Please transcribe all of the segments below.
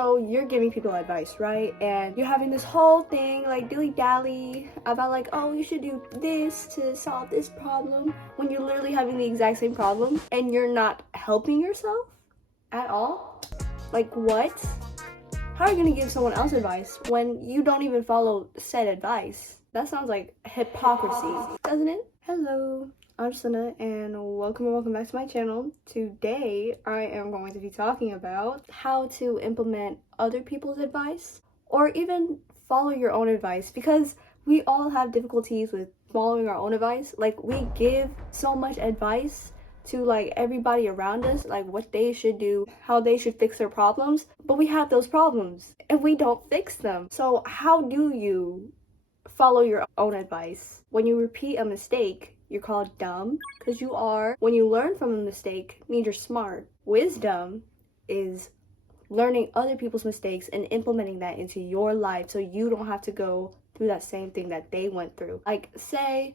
So you're giving people advice, right? And you're having this whole thing like dilly-dally about like, oh, you should do this to solve this problem, when you're literally having the exact same problem and you're not helping yourself at all. Like, what? How are you gonna give someone else advice when you don't even follow said advice? That sounds like hypocrisy, doesn't it? Hello, I'm Sana, and welcome back to my channel. Today, I am going to be talking about how to implement other people's advice, or even follow your own advice, because we all have difficulties with following our own advice. Like, we give so much advice to like everybody around us, like what they should do, how they should fix their problems, but we have those problems and we don't fix them. So how do you follow your own advice? When you repeat a mistake, you're called dumb, because you are. When you learn from a mistake, means you're smart. Wisdom is learning other people's mistakes and implementing that into your life so you don't have to go through that same thing that they went through. Like, say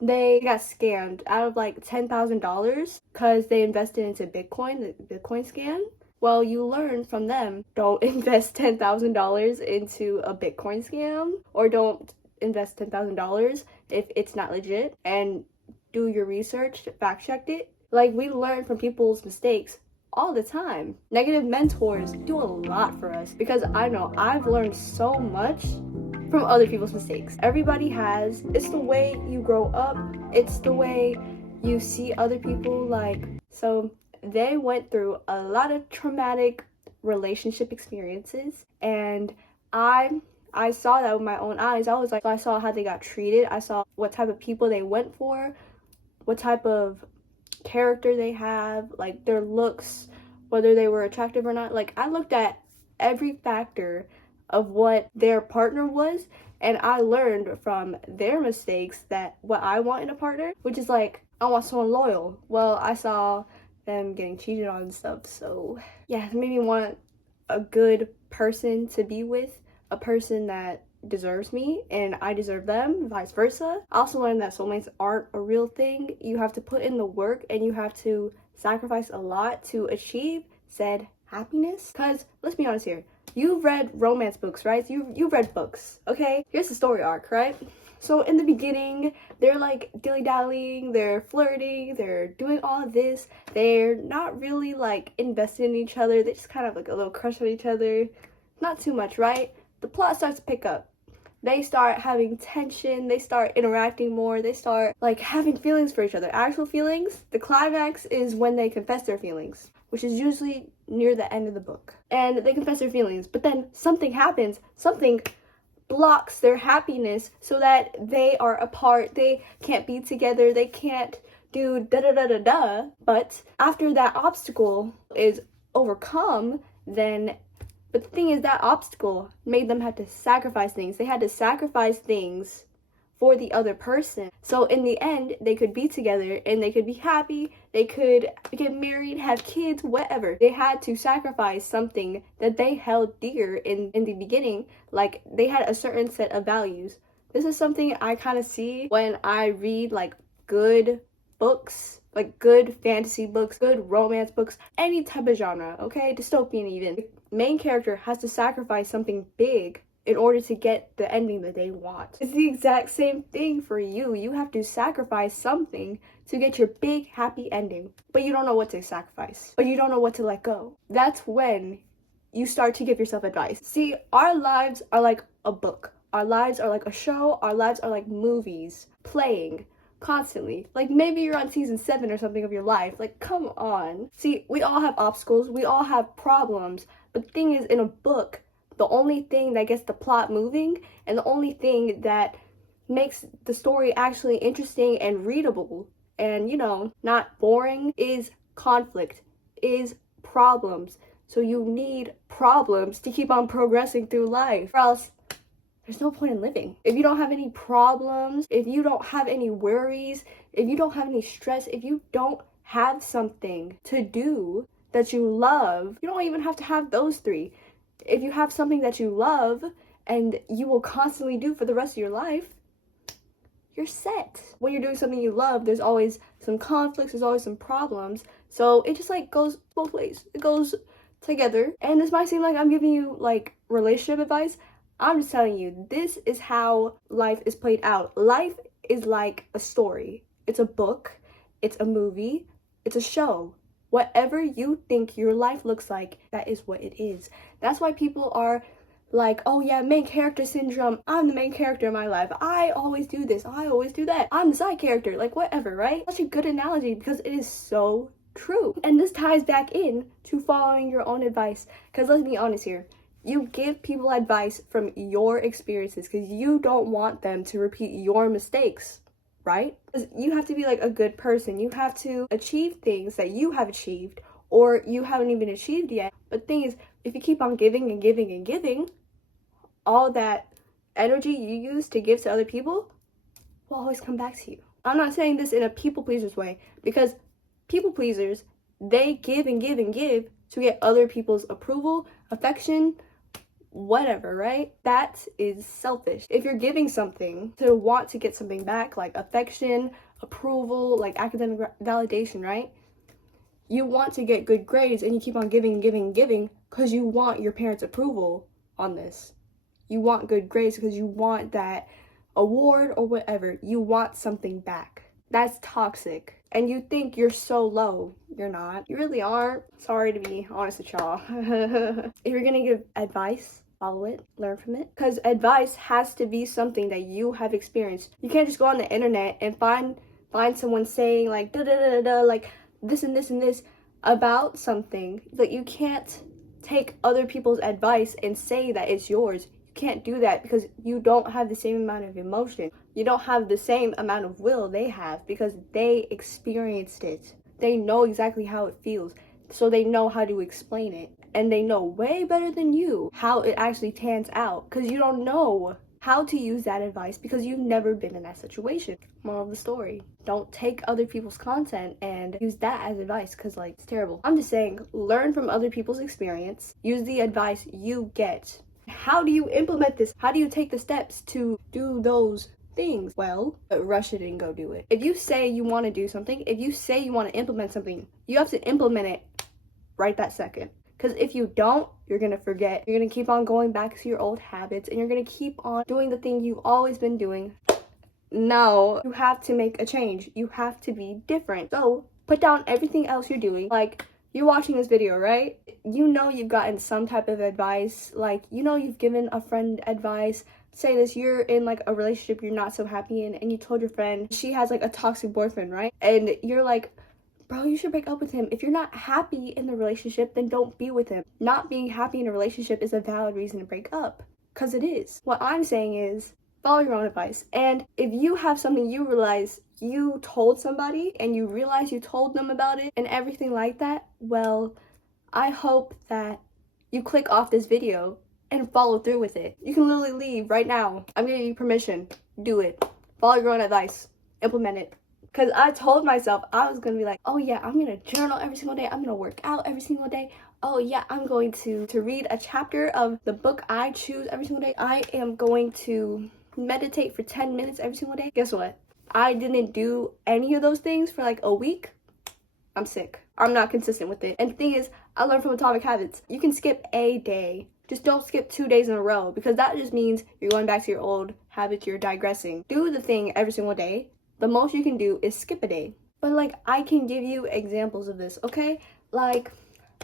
they got scammed out of like $10,000 because they invested into Bitcoin, the Bitcoin scam. Well, you learn from them, don't invest $10,000 into a Bitcoin scam, or don't invest $10,000 if it's not legit, and do your research, fact check it. Like, we learn from people's mistakes all the time. Negative mentors do a lot for us, because I know I've learned so much from other people's mistakes. Everybody has. It's the way you grow up. It's the way you see other people. Like, so they went through a lot of traumatic relationship experiences, and I saw that with my own eyes. I saw how they got treated. I saw what type of people they went for, what type of character they have, like their looks, whether they were attractive or not. Like, I looked at every factor of what their partner was, and I learned from their mistakes that what I want in a partner, which is like, I want someone loyal. Well, I saw them getting cheated on and stuff, so yeah, it made me want a good person to be with, a person that deserves me and I deserve them, vice versa. I also learned that soulmates aren't a real thing. You have to put in the work and you have to sacrifice a lot to achieve said happiness. Because let's be honest here, you've read romance books, right? You've read books, okay? Here's the story arc, right? So in the beginning, they're like dilly-dallying, they're flirting, they're doing all of this. They're not really like invested in each other. They just kind of like a little crush on each other. Not too much, right? The plot starts to pick up. They start having tension, they start interacting more, they start like having feelings for each other, actual feelings. The climax is when they confess their feelings, which is usually near the end of the book. And they confess their feelings, but then something happens, something blocks their happiness so that they are apart, they can't be together, they can't do da-da-da-da-da. But after that obstacle is overcome, but the thing is, that obstacle made them have to sacrifice things. They had to sacrifice things for the other person. So in the end, they could be together and they could be happy. They could get married, have kids, whatever. They had to sacrifice something that they held dear in the beginning. Like, they had a certain set of values. This is something I kind of see when I read like good books, like good fantasy books, good romance books, any type of genre, okay? Dystopian even. The main character has to sacrifice something big in order to get the ending that they want. It's the exact same thing for you. You have to sacrifice something to get your big happy ending, but you don't know what to sacrifice, but you don't know what to let go. That's when you start to give yourself advice. See, our lives are like a book. Our lives are like a show. Our lives are like movies playing constantly. Like, maybe you're on season 7 or something of your life. Like, come on. See, we all have obstacles, we all have problems, but the thing is, in a book, the only thing that gets the plot moving and the only thing that makes the story actually interesting and readable and, you know, not boring is conflict, is problems. So you need problems to keep on progressing through life, or else there's no point in living. If you don't have any problems, if you don't have any worries, if you don't have any stress, if you don't have something to do that you love, you don't even have to have those three. If you have something that you love and you will constantly do for the rest of your life, you're set. When you're doing something you love, there's always some conflicts, there's always some problems. So it just like goes both ways. It goes together. And this might seem like I'm giving you like relationship advice. I'm just telling you, this is how life is played out. Life is like a story. It's a book, it's a movie, it's a show. Whatever you think your life looks like, that is what it is. That's why people are like, oh yeah, main character syndrome. I'm the main character in my life. I always do this. I always do that. I'm the side character. Like, whatever, right? Such a good analogy because it is so true. And this ties back in to following your own advice. Because let's be honest here. You give people advice from your experiences because you don't want them to repeat your mistakes, right? Because you have to be like a good person. You have to achieve things that you have achieved or you haven't even achieved yet. But the thing is, if you keep on giving and giving and giving, all that energy you use to give to other people will always come back to you. I'm not saying this in a people pleasers way because people pleasers, they give and give and give to get other people's approval, affection, whatever, right? That is selfish. If you're giving something to want to get something back, like affection, approval, like academic validation, right? You want to get good grades and you keep on giving and giving and giving because you want your parents' approval on this. You want good grades because you want that award or whatever. You want something back. That's toxic. And you think you're so low. You're not. You really aren't. Sorry to be honest with y'all. If you're gonna give advice, follow it, learn from it. Because advice has to be something that you have experienced. You can't just go on the internet and find someone saying like da da da da like this and this and this about something. Like you can't take other people's advice and say that it's yours. Can't do that because you don't have the same amount of emotion. You don't have the same amount of will they have because they experienced it. They know exactly how it feels, so they know how to explain it, and they know way better than you how it actually pans out because you don't know how to use that advice because you've never been in that situation. Moral of the story, don't take other people's content and use that as advice because like it's terrible. I'm just saying, learn from other people's experience, use the advice you get. How do you implement this? How do you take the steps to do those things? Well, rush it and go do it. If you say you want to do something, if you say you want to implement something, you have to implement it right that second. Because if you don't, you're going to forget. You're going to keep on going back to your old habits and you're going to keep on doing the thing you've always been doing. No, you have to make a change. You have to be different. So put down everything else you're doing. Like, you're watching this video, right? You know you've gotten some type of advice. Like, you know you've given a friend advice. Say this, you're in like a relationship you're not so happy in and you told your friend she has like a toxic boyfriend, right? And you're like, bro, you should break up with him. If you're not happy in the relationship, then don't be with him. Not being happy in a relationship is a valid reason to break up. Because it is. What I'm saying is, follow your own advice. And if you have something you realize you told somebody and you realize you told them about it and everything like that, well, I hope that you click off this video and follow through with it. You can literally leave right now. I'm giving you permission. Do it. Follow your own advice. Implement it. Because I told myself I was going to be like, oh yeah, I'm going to journal every single day. I'm going to work out every single day. Oh yeah, I'm going to read a chapter of the book I choose every single day. I am going to meditate for 10 minutes every single day. Guess what? I didn't do any of those things for like a week. I'm sick. I'm not consistent with it. And the thing is, I learned from Atomic Habits. You can skip a day. Just don't skip 2 days in a row because that just means you're going back to your old habits. You're digressing. Do the thing every single day. The most you can do is skip a day. But like, I can give you examples of this, okay? Like,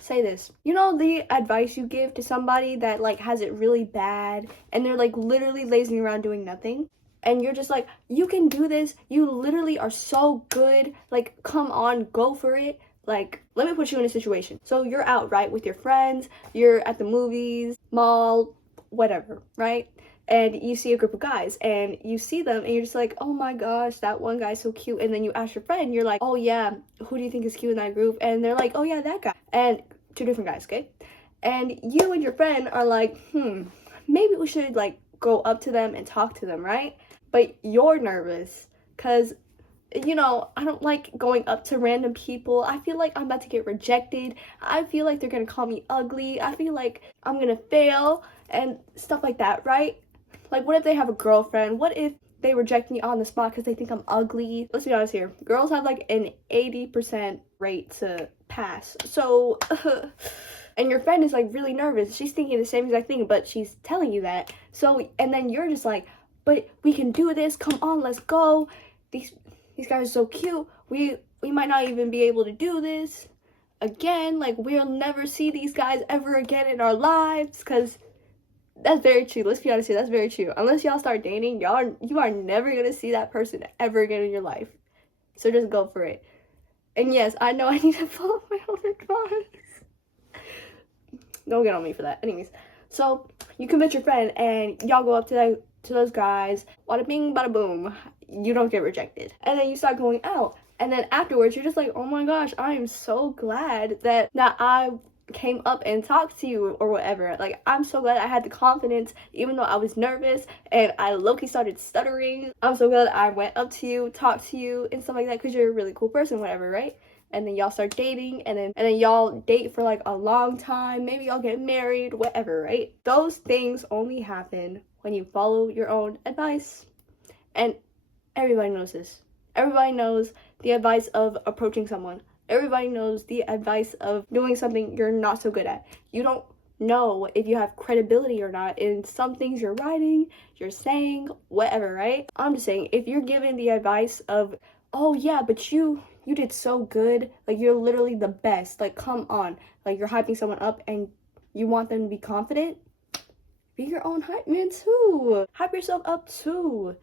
say this. You know the advice you give to somebody that like has it really bad and they're like literally lazing around doing nothing? And you're just like, you can do this. You literally are so good. Like, come on, go for it. Like, let me put you in a situation. So you're out, right, with your friends. You're at the movies, mall, whatever, right? And you see a group of guys and you see them and you're just like, oh my gosh, that one guy's so cute. And then you ask your friend, you're like, oh yeah, who do you think is cute in that group? And they're like, oh yeah, that guy. And 2 different guys, okay? And you and your friend are like, maybe we should like go up to them and talk to them, right? But you're nervous because, you know, I don't like going up to random people. I feel like I'm about to get rejected. I feel like they're going to call me ugly. I feel like I'm going to fail and stuff like that, right? Like, what if they have a girlfriend? What if they reject me on the spot because they think I'm ugly? Let's be honest here. Girls have like an 80% rate to pass. So, And your friend is like really nervous. She's thinking the same exact thing, but she's telling you that. So, and then you're just like, but we can do this. Come on, let's go. These guys are so cute. We might not even be able to do this again. Like, we'll never see these guys ever again in our lives. Because that's very true. Let's be honest here. That's very true. Unless y'all start dating, you are never going to see that person ever again in your life. So just go for it. And yes, I know I need to follow my own advice. Don't get on me for that. Anyways, so you convince your friend and y'all go up to those guys. Bada bing, bada boom. You don't get rejected. And then you start going out. And then afterwards, you're just like, oh my gosh, I am so glad that I came up and talked to you or whatever. Like, I'm so glad I had the confidence, even though I was nervous and I low-key started stuttering. I'm so glad I went up to you, talked to you, and stuff like that, because you're a really cool person, whatever, right? And then y'all start dating, and then y'all date for like a long time. Maybe y'all get married, whatever, right? Those things only happen when you follow your own advice. And everybody knows this. Everybody knows the advice of approaching someone. Everybody knows the advice of doing something you're not so good at. You don't know if you have credibility or not in some things you're writing, you're saying, whatever, right? I'm just saying, if you're giving the advice of, oh yeah, but you did so good, like you're literally the best, like come on, like you're hyping someone up and you want them to be confident, be your own hype man too. Hype yourself up too.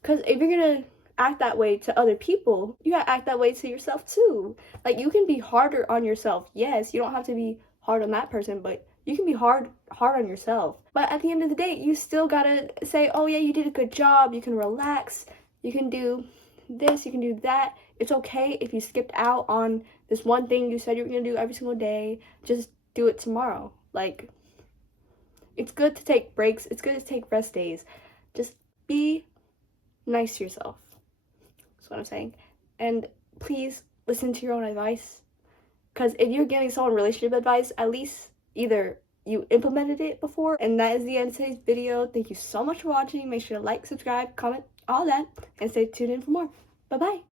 Because if you're gonna act that way to other people, you gotta act that way to yourself too. Like, you can be harder on yourself. Yes, you don't have to be hard on that person, but you can be hard on yourself. But at the end of the day, you still gotta say, oh yeah, you did a good job. You can relax. You can do this, you can do that. It's okay if you skipped out on this one thing you said you were gonna do every single day. Just do it tomorrow. Like, it's good to take breaks. It's good to take rest days. Just be nice to yourself. That's what I'm saying. And please listen to your own advice. Because if you're giving someone relationship advice, at least either you implemented it before. And that is the end of today's video. Thank you so much for watching. Make sure to like, subscribe, comment, all that. And stay tuned in for more. Bye-bye.